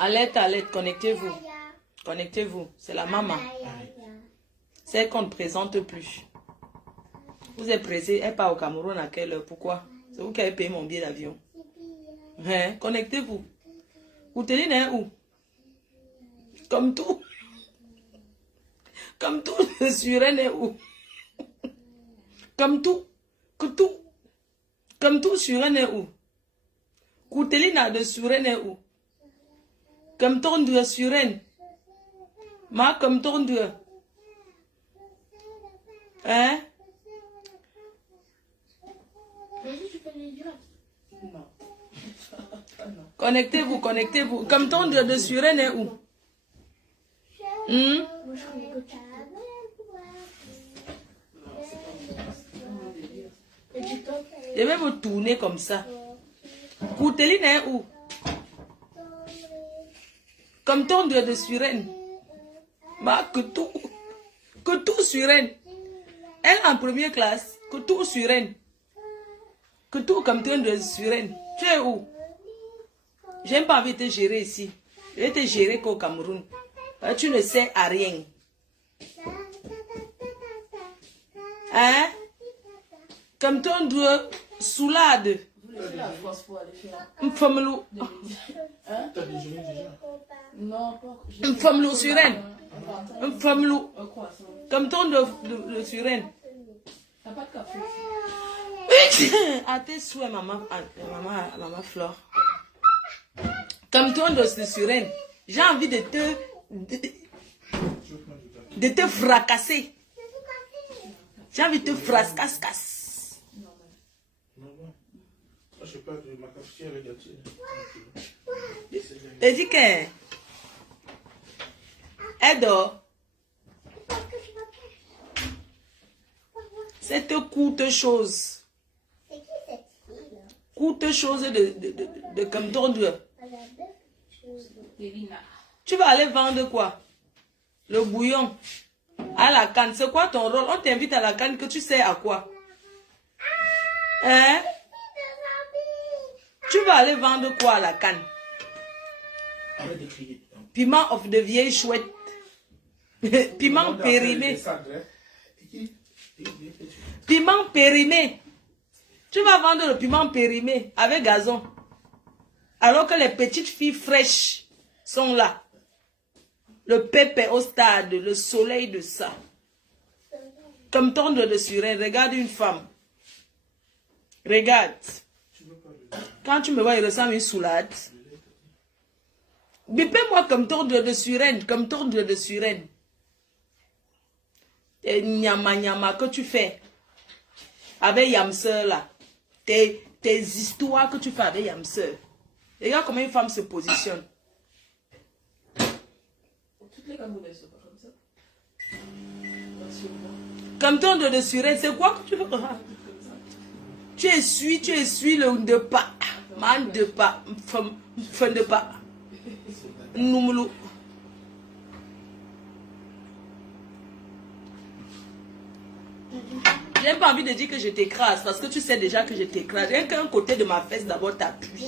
Alerte, connectez-vous. Connectez-vous, c'est la maman. C'est elle qu'on ne présente plus. Vous êtes pressé, elle part au Cameroun à quelle heure? Pourquoi? C'est vous qui avez payé mon billet d'avion. Hein? Connectez-vous. Kouteline est où? Comme tout. Comme tout, le Suren est où? Comme tout. Comme tout, Suren est où? Kouteline de Suren est où? Comme ton Dieu Suren. Ma comme ton Dieu. Hein? Connectez-vous, connectez-vous. Comme ton Dieu de Suren est où? Je vais vous tourner comme ça. Kouteline est où? Comme ton Dieu de Suren. Bah, que tout Suren. Elle en première classe. Que tout Suren. Que tout comme ton Dieu de Suren. Tu es où? J'aime pas envie de te gérer ici. Je vais te gérer qu'au Cameroun. Tu ne sais à rien. Hein? Comme ton Dieu soulade. M'famlou. M'famlou Suren. M'famlou. Comme ton de Suren. T'as pas de café? À tes souhaits, maman Flore. Comme ton de Suren. J'ai envie de te fracasser. J'ai envie de te fracasser. Je sais pas, ma cafetière est gâtée. Elle dit qu'elle dort. Cette courte chose. Courte chose de comme ton Dieu. Tu vas aller vendre quoi? Le bouillon. À la canne. C'est quoi ton rôle? On t'invite à la canne que tu sais à quoi? Hein? Tu vas aller vendre quoi à la canne? Piment of de vieille chouette. Piment périmé. Piment périmé. Tu vas vendre le piment périmé avec gazon. Alors que les petites filles fraîches sont là. Le pépé au stade, le soleil de ça. Comme tendre de Suren. Regarde une femme. Regarde. Quand tu me vois, il ressemble à une soulade. Bipez-moi comme tendre de Suren. Comme tendre de Suren. Et nyama que tu fais. Avec Yamseur là. Tes histoires que tu fais avec Yamseur. Regarde comment une femme se positionne. Toutes les Camerounaises sont pas comme ça. Comme ton de Suren, c'est quoi que tu veux? Tu essuies le de pas. Man de pas. Fin de pas. Noumoulou. J'ai pas envie de dire que je t'écrase parce que tu sais déjà que je t'écrase. Rien qu'un côté de ma fesse d'abord t'appuie.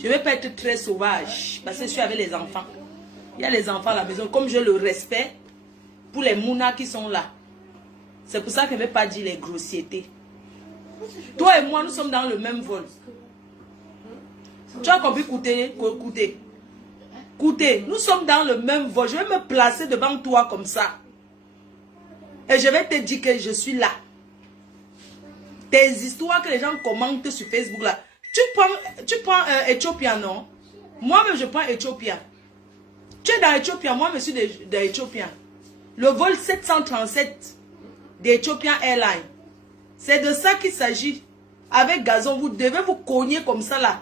Je ne vais pas être très sauvage parce que je suis avec les enfants. Il y a les enfants à la maison. Comme je le respect pour les mounas qui sont là. C'est pour ça que je ne vais pas dire les grossièretés. Toi et moi, nous sommes dans le même vol. Tu as compris, écoutez, nous sommes dans le même vol. Je vais me placer devant toi comme ça. Et je vais te dire que je suis là. Tes histoires que les gens commentent sur Facebook là. Tu prends Éthiopien, non? Moi-même, je prends Éthiopien. Tu es dans Éthiopien, moi, je suis d'Éthiopien. Le vol 737 d'Ethiopian Airlines. C'est de ça qu'il s'agit. Avec gazon, vous devez vous cogner comme ça là.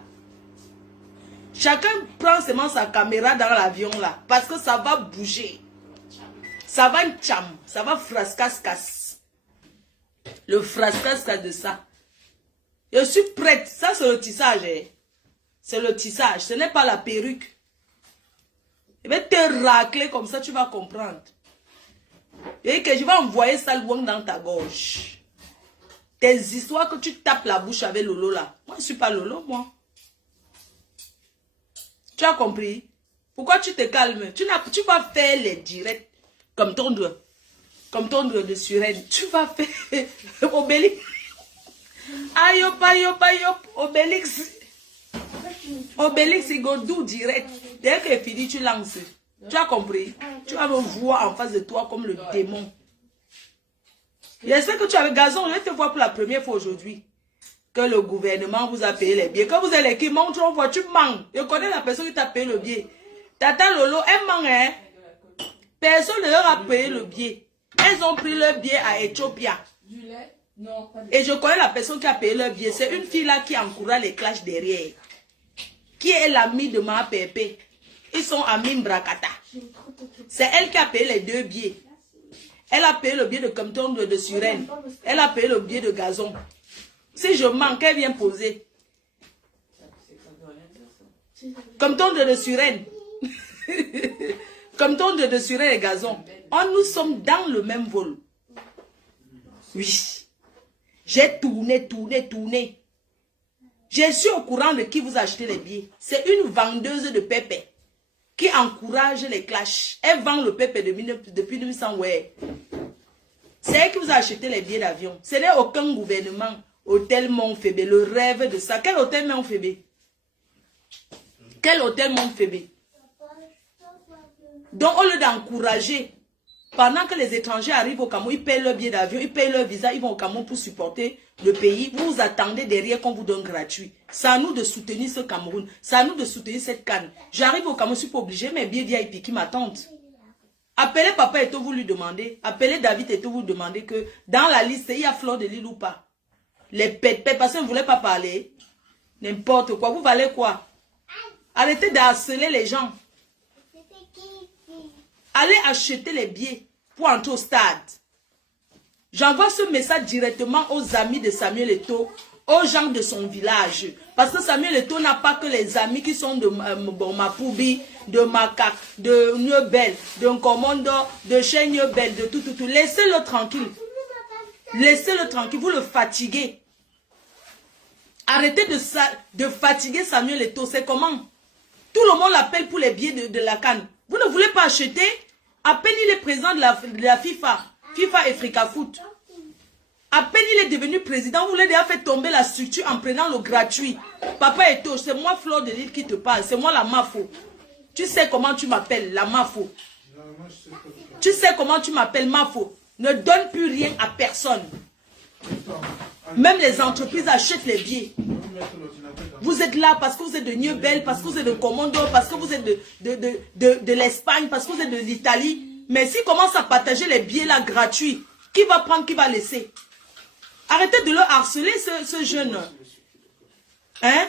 Chacun prend seulement sa caméra dans l'avion là. Parce que ça va bouger. Ça va tcham. Ça va frascas-casse. Le frascas de ça. Je suis prête. Ça, c'est le tissage. Hein. C'est le tissage. Ce n'est pas la perruque. Je vais te racler comme ça, tu vas comprendre. Et que je vais envoyer ça loin dans ta gorge. Tes histoires que tu tapes la bouche avec Lolo là. Moi, je ne suis pas Lolo, moi. Tu as compris? Pourquoi tu te calmes? Tu vas faire les directs comme ton de Suren. Tu vas faire Obélix. Ayop, ayop, ayop, Obélix. Obélix, il go do direct. Dès que c'est fini, tu lances. Tu as compris? Tu vas me voir en face de toi comme le démon. Je sais que tu avais gazon, je vais te voir pour la première fois aujourd'hui. Que le gouvernement vous a payé les billets. Quand vous allez qui montre en voiture, tu manques. Je connais la personne qui t'a payé le billet. Tata Lolo, elle manque, hein? Personne ne leur a payé le billet. Elles ont pris leur billet à Éthiopia. Du lait? Non, pas de... Et je connais la personne qui a payé leur billet. C'est une fille là qui encourage les clashs derrière. Qui est l'amie de ma Pépé. Ils sont amis Mbrakata. C'est elle qui a payé les 2 billets. Elle a payé le billet de Compton de Suren. Elle a payé le billet de Gazon. Si je manque, elle vient poser. Compton de Suren. Compton de Suren et Gazon. Nous sommes dans le même vol. Oui. J'ai tourné. Je suis au courant de qui vous a acheté les billets. C'est une vendeuse de pépé qui encourage les clashs. Elle vend le pépé depuis 1800. Ouais. C'est elle qui vous a acheté les billets d'avion. Ce n'est aucun gouvernement. Hôtel Montfébé, le rêve de ça. Quel hôtel Montfébé? Quel hôtel Montfébé? Donc, au lieu d'encourager, pendant que les étrangers arrivent au Cameroun, ils payent leur billet d'avion, ils payent leur visa, ils vont au Cameroun pour supporter le pays. Vous vous attendez derrière qu'on vous donne gratuit. C'est à nous de soutenir ce Cameroun. C'est à nous de soutenir cette canne. J'arrive au Cameroun, je ne suis pas obligé, mes billets VIP qui m'attendent. Appelez Papa Eto, vous lui demandez. Appelez David Eto, vous lui demandez que dans la liste, il y a Fleur de Lille ou pas. Les pètes, parce que vous ne voulez pas parler. N'importe quoi. Vous valez quoi? Arrêtez d'harceler les gens. Allez acheter les billets pour entrer au stade. J'envoie ce message directement aux amis de Samuel Eto'o, aux gens de son village. Parce que Samuel Eto'o n'a pas que les amis qui sont de Mapoubi, de Macaque, de Niobel, de Nkomondo, de chez Niobel, de tout. Laissez-le tranquille. Laissez-le tranquille, vous le fatiguez. Arrêtez de fatiguer Samuel Eto'o. C'est comment? Tout le monde l'appelle pour les billets de la canne. Vous ne voulez pas acheter? À peine il est président de la FIFA Africa Foot. À peine il est devenu président, vous voulez déjà faire tomber la structure en prenant le gratuit. Papa Eto'o, c'est moi Fleur de Lille qui te parle. C'est moi la Mafo. Tu sais comment tu m'appelles, la Mafo. Tu sais comment tu m'appelles, Mafo. Ne donne plus rien à personne. Même les entreprises achètent les billets. Vous êtes là parce que vous êtes de Niobel, parce que vous êtes de Commando, parce que vous êtes de l'Espagne, parce que vous êtes de l'Italie. Mais s'ils commencent à partager les billets là gratuits, qui va prendre, qui va laisser? Arrêtez de le harceler, ce jeune. Hein?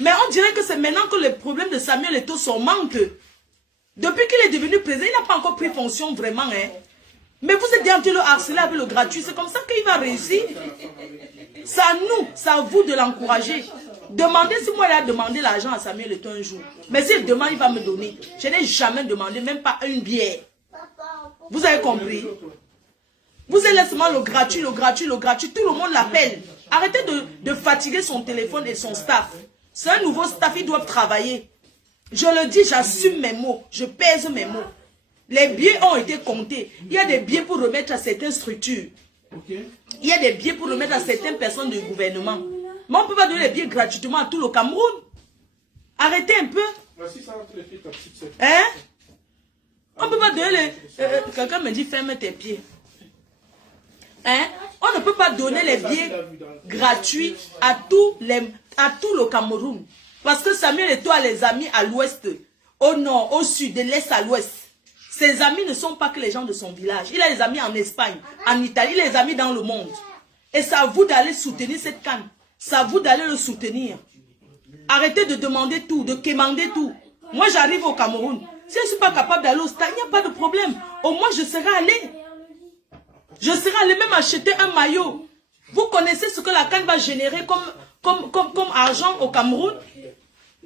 Mais on dirait que c'est maintenant que les problèmes de Samuel Eto'o sont manque. Depuis qu'il est devenu président, il n'a pas encore pris fonction vraiment. Hein? Mais vous êtes bien en train de le harceler avec le gratuit. C'est comme ça qu'il va réussir. C'est à nous, c'est à vous de l'encourager. Demandez si moi, il a demandé l'argent à Samuel Eto'o un jour. Mais s'il demande, il va me donner. Je n'ai jamais demandé, même pas une bière. Vous avez compris? Vous êtes là seulement le gratuit. Tout le monde l'appelle. Arrêtez de fatiguer son téléphone et son staff. C'est un nouveau staff, ils doivent travailler. Je le dis, j'assume mes mots. Je pèse mes mots. Les billets ont été comptés. Il y a des billets pour remettre à certaines structures. Il y a des billets pour remettre à certaines personnes du gouvernement. Mais on ne peut pas donner les billets gratuitement à tout le Cameroun. Arrêtez un peu. Hein? On ne peut pas donner les... quelqu'un me dit, ferme tes pieds. Hein? On ne peut pas donner les billets gratuits à tout le Cameroun. Parce que Samuel Eto'o a les amis à l'ouest, au nord, au sud, de l'est à l'ouest. Ses amis ne sont pas que les gens de son village. Il a des amis en Espagne, en Italie, il a des amis dans le monde. Et c'est à vous d'aller soutenir cette canne. C'est à vous d'aller le soutenir. Arrêtez de demander tout, de quémander tout. Moi, j'arrive au Cameroun. Si je ne suis pas capable d'aller au stade, il n'y a pas de problème. Au moins, je serai allé. Je serai allé même acheter un maillot. Vous connaissez ce que la canne va générer comme argent au Cameroun?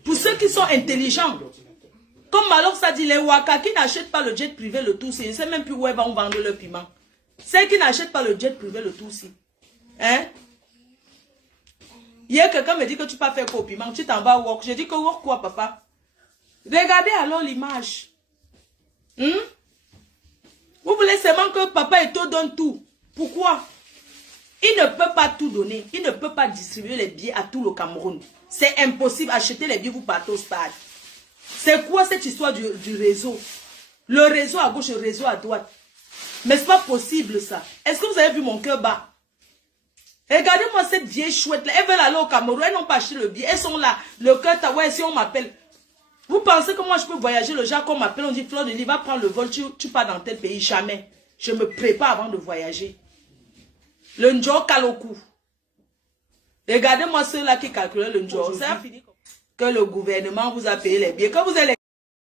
Pour ceux qui sont intelligents. Comme Malok ça dit, les Waka qui n'achètent pas le jet privé, le tout, je ne sais même plus où ils vont vendre leur piment. Ceux qui n'achètent pas le jet privé, le tout, si. Hein? Hier, quelqu'un me dit que tu ne peux pas faire quoi au piment, tu t'en vas au work. Je dis que work quoi, papa? Regardez alors l'image. Vous voulez seulement que papa Eto'o donne tout. Pourquoi? Il ne peut pas tout donner. Il ne peut pas distribuer les billets à tout le Cameroun. C'est impossible. Acheter les billets, vous partez au stade. C'est quoi cette histoire du réseau? Le réseau à gauche, le réseau à droite. Mais c'est pas possible ça. Est-ce que vous avez vu mon cœur bat? Regardez-moi cette vieille chouette là. Elles veulent aller au Cameroun. Elles n'ont pas acheté le billet. Elles sont là. Le cœur, ouais, si on m'appelle. Vous pensez que moi je peux voyager? Le genre qu'on m'appelle, on dit Fleur de Lys, va prendre le vol, tu pars dans tel pays. Jamais. Je me prépare avant de voyager. Le Ndjo Kaloku. Regardez-moi ceux-là qui calculaient le Ndjo. Ça a fini que le gouvernement vous a payé les billets. Que vous allez